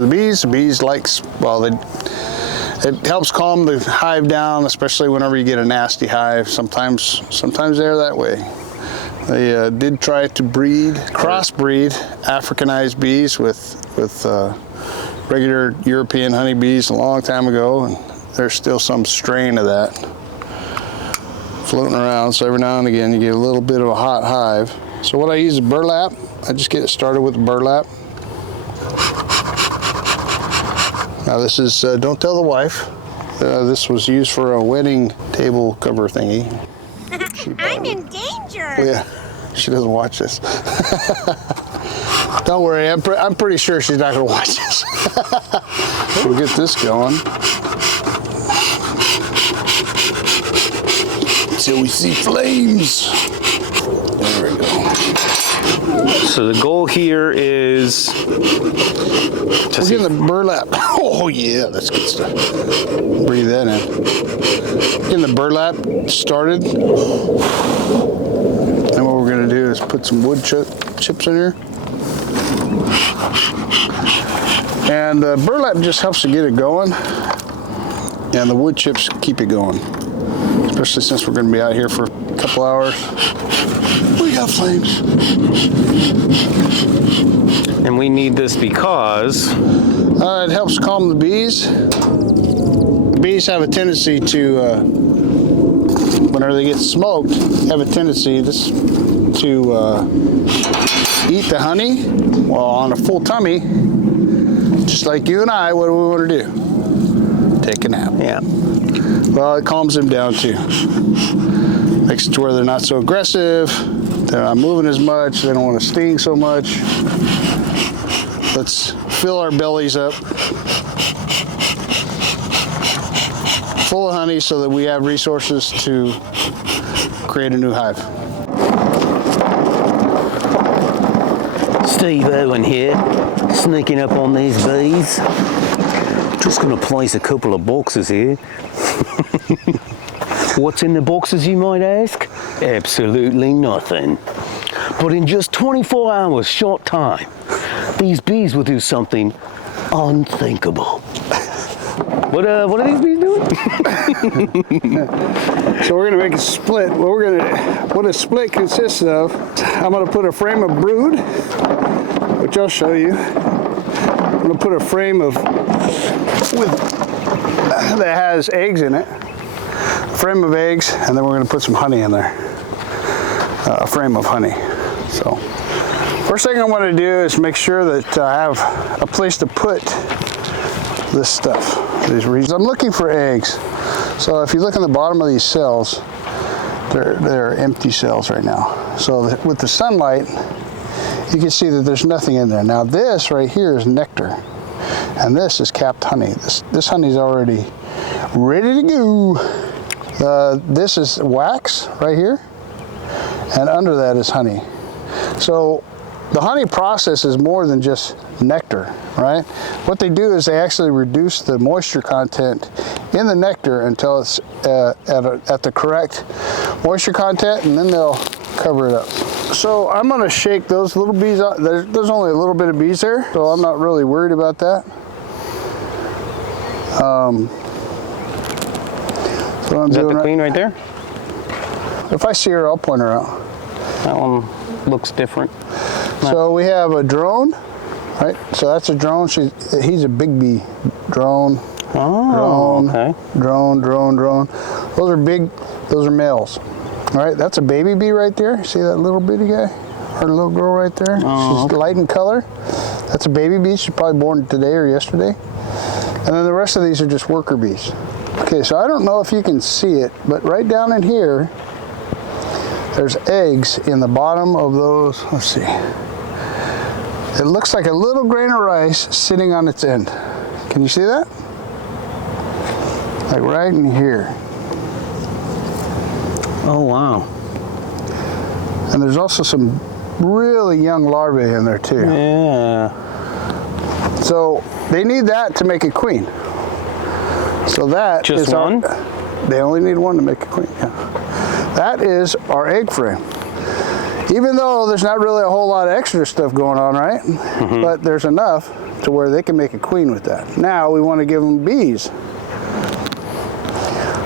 The bees likes, well, it helps calm the hive down, especially whenever you get a nasty hive. Sometimes they're that way. They did try to crossbreed Africanized bees with regular European honeybees a long time ago, and there's still some strain of that floating around. So every now and again you get a little bit of a hot hive. So what I use is burlap. I just get it started with burlap. Now this is, don't tell the wife. This was used for a wedding table cover thingy. I'm in danger. Oh, yeah, she doesn't watch this. Don't worry, I'm pretty sure she's not gonna watch this. We'll get this going. Till we see flames. There we go. So the goal here is to we're getting the burlap. Oh yeah, that's good stuff. Breathe that in. Getting the burlap started. And what we're gonna do is put some wood chips in here. And burlap just helps to get it going. And the wood chips keep it going. Especially since we're gonna be out here for a couple hours. We got flames. And we need this because? It helps calm the bees. The bees have a tendency to, whenever they get smoked, have a tendency to eat the honey. Well, on a full tummy, just like you and I, what do we want to do? Take a nap. Yeah. Well, it calms them down too. Makes it to where they're not so aggressive, they're not moving as much, they don't want to sting so much. Let's fill our bellies up full of honey so that we have resources to create a new hive. Steve Owen here, sneaking up on these bees. Just gonna place a couple of boxes here. What's in the boxes, you might ask? Absolutely nothing. But in just 24 hours short time, these bees will do something unthinkable. What are these bees doing? So we're gonna make a split. What a split consists of, I'm gonna put a frame of brood, which I'll show you. I'm gonna put a frame that has eggs in it. A frame of eggs, and then we're gonna put some honey in there. A frame of honey. So, first thing I want to do is make sure that I have a place to put this stuff. I'm looking for eggs. So if you look in the bottom of these cells, they're empty cells right now. So with the sunlight, you can see that there's nothing in there. Now this right here is nectar, and this is capped honey. This honey is already ready to go. This is wax right here, and under that is honey. So the honey process is more than just nectar, right? What they do is they actually reduce the moisture content in the nectar until it's at the correct moisture content, and then they'll cover it up. So I'm gonna shake those little bees out. There's only a little bit of bees there, so I'm not really worried about that. So is that the queen right there? If I see her, I'll point her out. That one looks different. So we have a drone, right? So that's a drone. He's a big bee. Drone. Oh, drone, okay. Drone. Those are big. Those are males. All right. That's a baby bee right there. See that little bitty guy? Her little girl right there. Oh, She's light in color. That's a baby bee. She's probably born today or yesterday. And then the rest of these are just worker bees. Okay. So I don't know if you can see it, but right down in here, there's eggs in the bottom of those. Let's see. It looks like a little grain of rice sitting on its end. Can you see that? Like right in here. Oh, wow. And there's also some really young larvae in there too. Yeah. So they need that to make a queen. So that just is one? They only need one to make a queen, yeah. That is our egg frame. Even though there's not really a whole lot of extra stuff going on, right? Mm-hmm. But there's enough to where they can make a queen with that. Now we want to give them bees.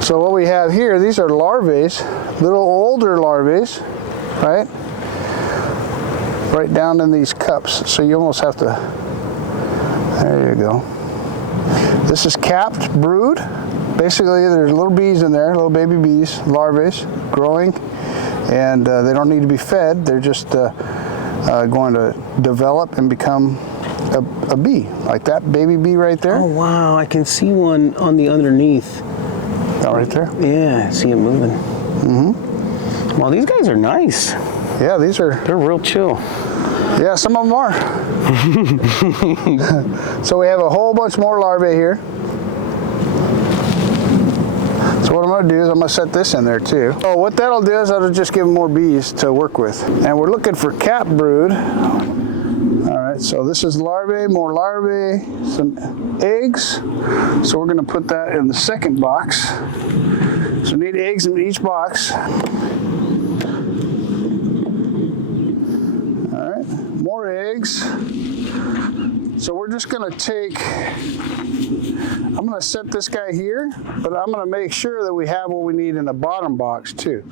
So what we have here, these are larvae, little older larvae, right? Right down in these cups. So you almost have to, there you go. This is capped brood. Basically, there's little bees in there, little baby bees, larvae, growing, and they don't need to be fed. They're just going to develop and become a bee, like that baby bee right there. Oh wow, I can see one on the underneath. Oh, right there? Yeah, I see it moving. Mm-hmm. Well, these guys are nice. Yeah, they're real chill. Yeah, some of them are. So we have a whole bunch more larvae here. So what I'm going to do is I'm going to set this in there too. So what that'll do is that'll just give them more bees to work with. And we're looking for cap brood. All right, so this is larvae, more larvae, some eggs. So we're going to put that in the second box. So we need eggs in each box. All right, more eggs. So we're just going to take, I'm going to set this guy here, but I'm going to make sure that we have what we need in the bottom box too.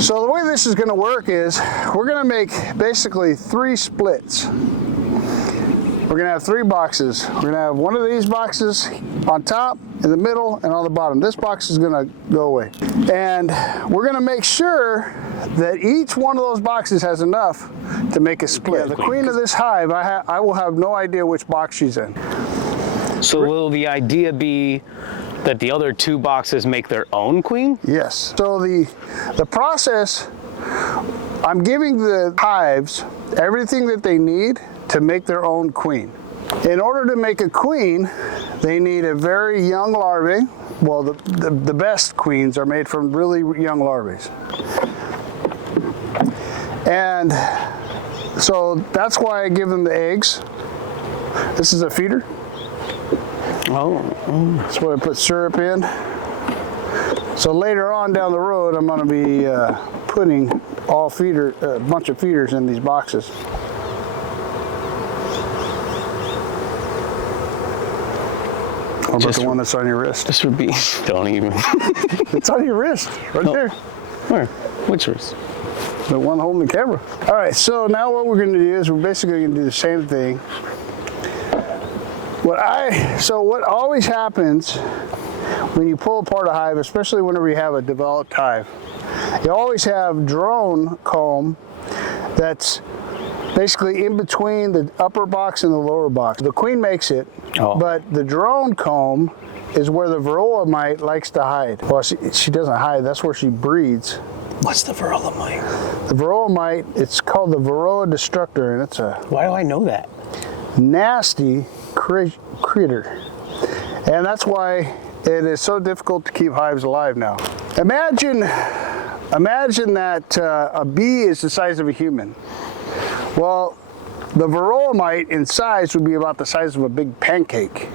So the way this is going to work is we're going to make basically 3 splits. We're going to have 3 boxes. We're going to have one of these boxes on top, in the middle, and on the bottom. This box is going to go away. And we're going to make sure that each one of those boxes has enough to make a split. Yeah, the queen of this hive, I will have no idea which box she's in. So will the idea be that the other 2 boxes make their own queen? Yes. So the process, I'm giving the hives everything that they need to make their own queen. In order to make a queen, they need a very young larvae. Well, the best queens are made from really young larvae. And so that's why I give them the eggs. This is a feeder. Oh. That's what I put syrup in. So later on down the road, I'm going to be putting a bunch of feeders in these boxes. What about the one that's on your wrist? This would be, don't even. It's on your wrist, right there. Where? Which wrist? The one holding the camera. All right, so now what we're going to do is we're basically going to do the same thing. What always happens when you pull apart a hive, especially whenever you have a developed hive, you always have drone comb that's basically in between the upper box and the lower box. The queen makes it, but the drone comb is where the varroa mite likes to hide. Well, she doesn't hide, that's where she breeds. What's the varroa mite? The varroa mite, it's called the varroa destructor, and it's a... Why do I know that? Nasty critter. And that's why it is so difficult to keep hives alive now. Imagine that a bee is the size of a human. Well, the varroa mite in size would be about the size of a big pancake,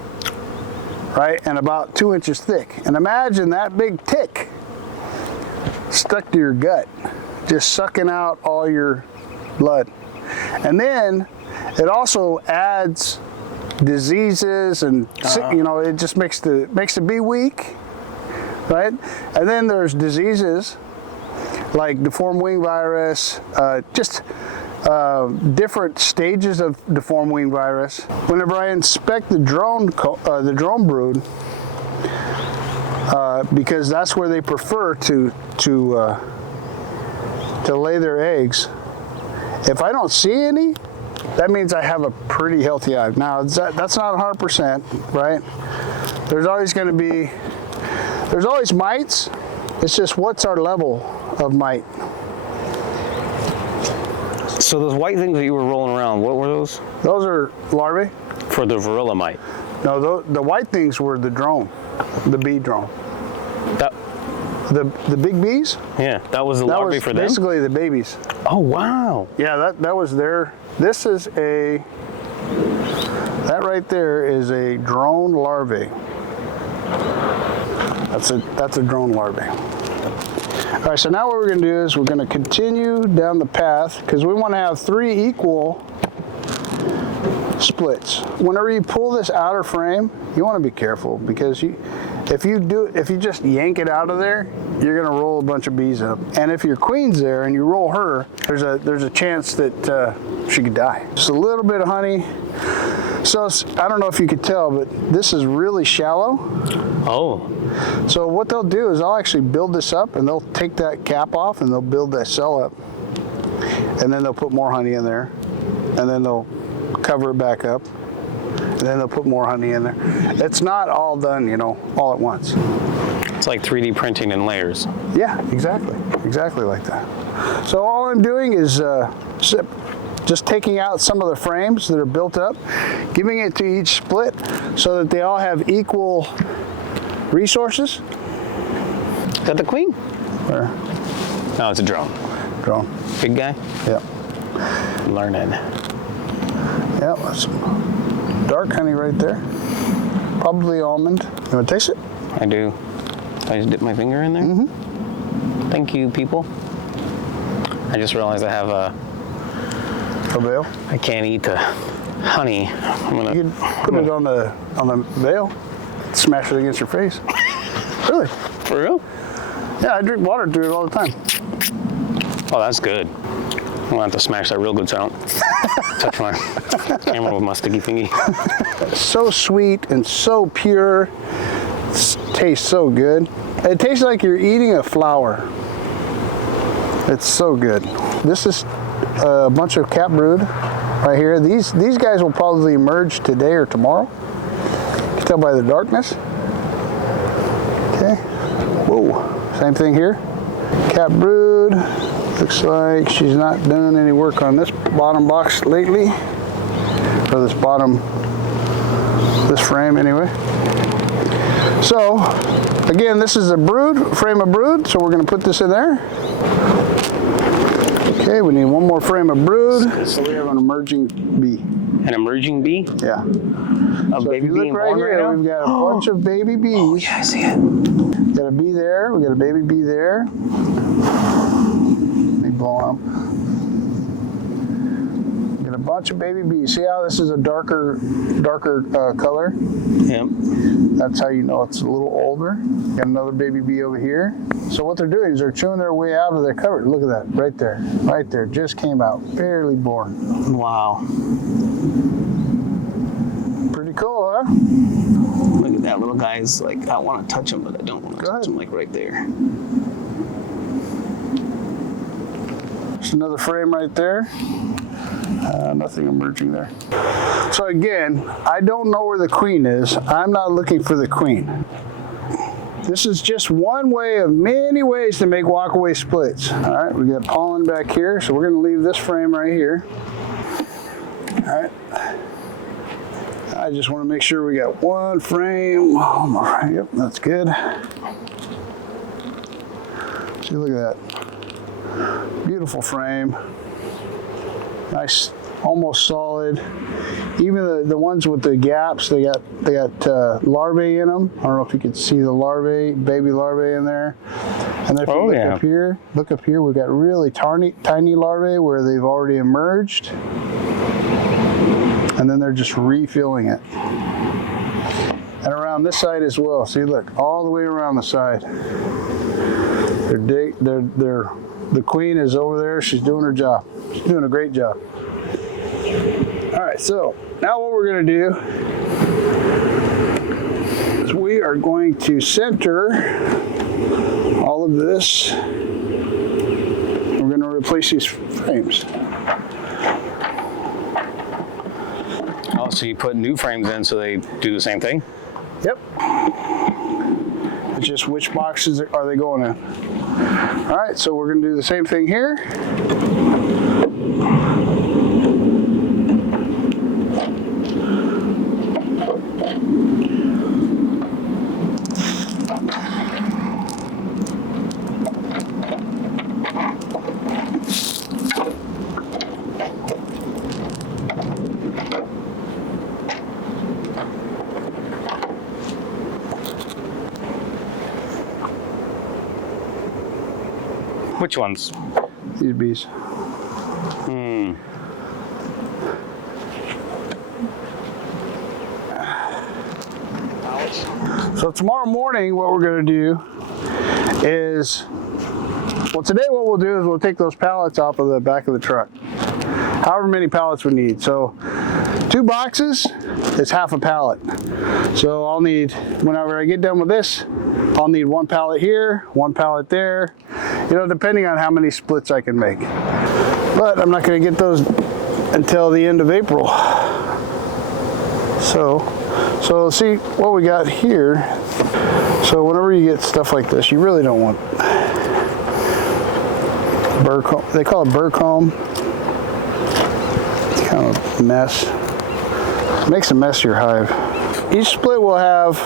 right? And about 2 inches thick. And imagine that big tick stuck to your gut, just sucking out all your blood. And then it also adds diseases and it just makes the bee weak, right? And then there's diseases like deformed wing virus, different stages of deformed wing virus. Whenever I inspect the drone brood, because that's where they prefer to lay their eggs, if I don't see any, that means I have a pretty healthy hive. Now, that's not 100%, right? There's always mites. It's just what's our level of mite. So those white things that you were rolling around, what were those? Those are larvae. For the varroa mite. No, the white things were the drone, the bee drone. The big bees? Yeah, that was the larvae for them? Basically the babies. Oh, wow. Yeah, that was their, that right there is a drone larvae. That's a drone larvae. All right, so now what we're gonna do is we're gonna continue down the path because we wanna have 3 equal splits. Whenever you pull this outer frame, you want to be careful because if you just yank it out of there, you're going to roll a bunch of bees up. And if your queen's there and you roll her, there's a chance that she could die. Just a little bit of honey. So I don't know if you could tell, but this is really shallow. Oh. So what they'll do is I'll actually build this up, and they'll take that cap off and they'll build that cell up, and then they'll put more honey in there, and then they'll cover it back up, and then they'll put more honey in there. It's not all done, you know, all at once. It's like 3D printing in layers. Yeah, exactly like that. So all I'm doing is just taking out some of the frames that are built up, giving it to each split so that they all have equal resources. Is that the queen? Or No, it's a drone. drone. Big guy? Yep. Learning. Yep, that's some dark honey right there. Probably almond. You want to taste it? I do. I just dip my finger in there? Mm-hmm. Thank you, people. I just realized I have a... A veil? I can't eat the honey. You could put it on the veil, smash it against your face. Really? For real? Yeah, I drink water through it all the time. Oh, that's good. I'm gonna have to smash that real good so I don't touch my camera with my sticky thingy. So sweet and so pure. Tastes so good. It tastes like you're eating a flower. It's so good. This is a bunch of cap brood right here. These guys will probably emerge today or tomorrow. You can tell by the darkness. Okay. Whoa. Same thing here. Cap brood. Looks like she's not done any work on this bottom box lately. Or this frame anyway. So, again, this is a frame of brood, so we're going to put this in there. Okay, we need one more frame of brood. So we have an emerging bee. An emerging bee? Yeah. A So if baby you bee look right here, now? we've got a bunch of baby bees. Oh, yeah, I see it. Got a bee there, we got a baby bee there. Let me blow them. Got a bunch of baby bees. See how this is a darker color? Yep. That's how you know it's a little older. Got another baby bee over here. So what they're doing is they're chewing their way out of their cover. Look at that, right there, just came out, barely born. Wow. Pretty cool, huh? Look at that little guy's like, I want to touch him, but I don't want to touch him, like right there. There's another frame right there. Nothing emerging there. So again, I don't know where the queen is. I'm not looking for the queen. This is just one way of many ways to make walkaway splits. All right, we got pollen back here, so we're going to leave this frame right here. All right. I just want to make sure we got one frame. Oh, yep, that's good. See, look at that. Beautiful frame. Nice, almost solid. Even the ones with the gaps, they got larvae in them. I don't know if you can see the larvae, baby larvae in there. And then if you look up here, we've got really tiny larvae where they've already emerged. And then they're just refilling it. And around this side as well. See, look, all the way around the side. The queen is over there. She's doing her job. She's doing a great job. All right, so now what we're going to do is we are going to center all of this. We're going to replace these frames. Oh, so you put new frames in so they do the same thing? Yep. It's just which boxes are they going in. All right, so we're going to do the same thing here. Which ones? These bees. So tomorrow morning, what we're going to do is, well, today what we'll do is we'll take those pallets off of the back of the truck. However many pallets we need. So 2 boxes is half a pallet. So I'll need, whenever I get done with this, I'll need 1 pallet here, 1 pallet there, you know, depending on how many splits I can make. But I'm not going to get those until the end of April. So see what we got here. So whenever you get stuff like this, you really don't want burr comb. They call it burr comb. It's kind of a mess. It makes a mess of your hive. Each split will have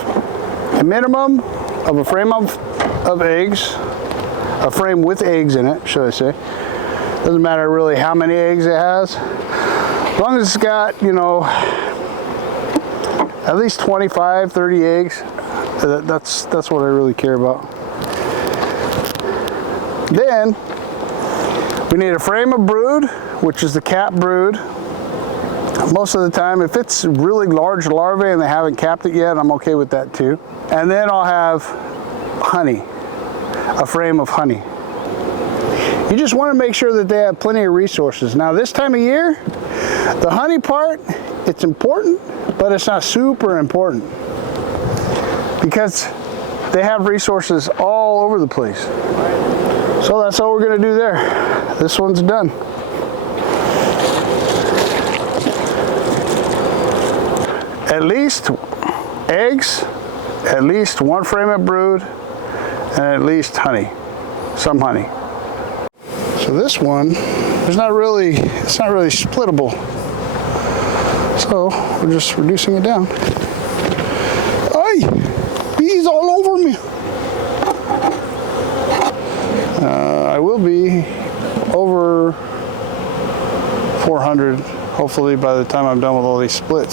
a minimum of a frame of eggs, a frame with eggs in it, should I say. Doesn't matter really how many eggs it has. As long as it's got, you know, at least 25, 30 eggs, that's what I really care about. Then we need a frame of brood, which is the cap brood. Most of the time, if it's really large larvae and they haven't capped it yet, I'm okay with that too. And then I'll have honey, a frame of honey. You just want to make sure that they have plenty of resources. Now this time of year, the honey part, it's important, but it's not super important because they have resources all over the place. So that's all we're going to do there. This one's done. At least eggs, at least 1 frame of brood, and at least honey, some honey. So this one, it's not really splittable. So we're just reducing it down. Ay, bees all over me. I will be over 400, hopefully by the time I'm done with all these splits.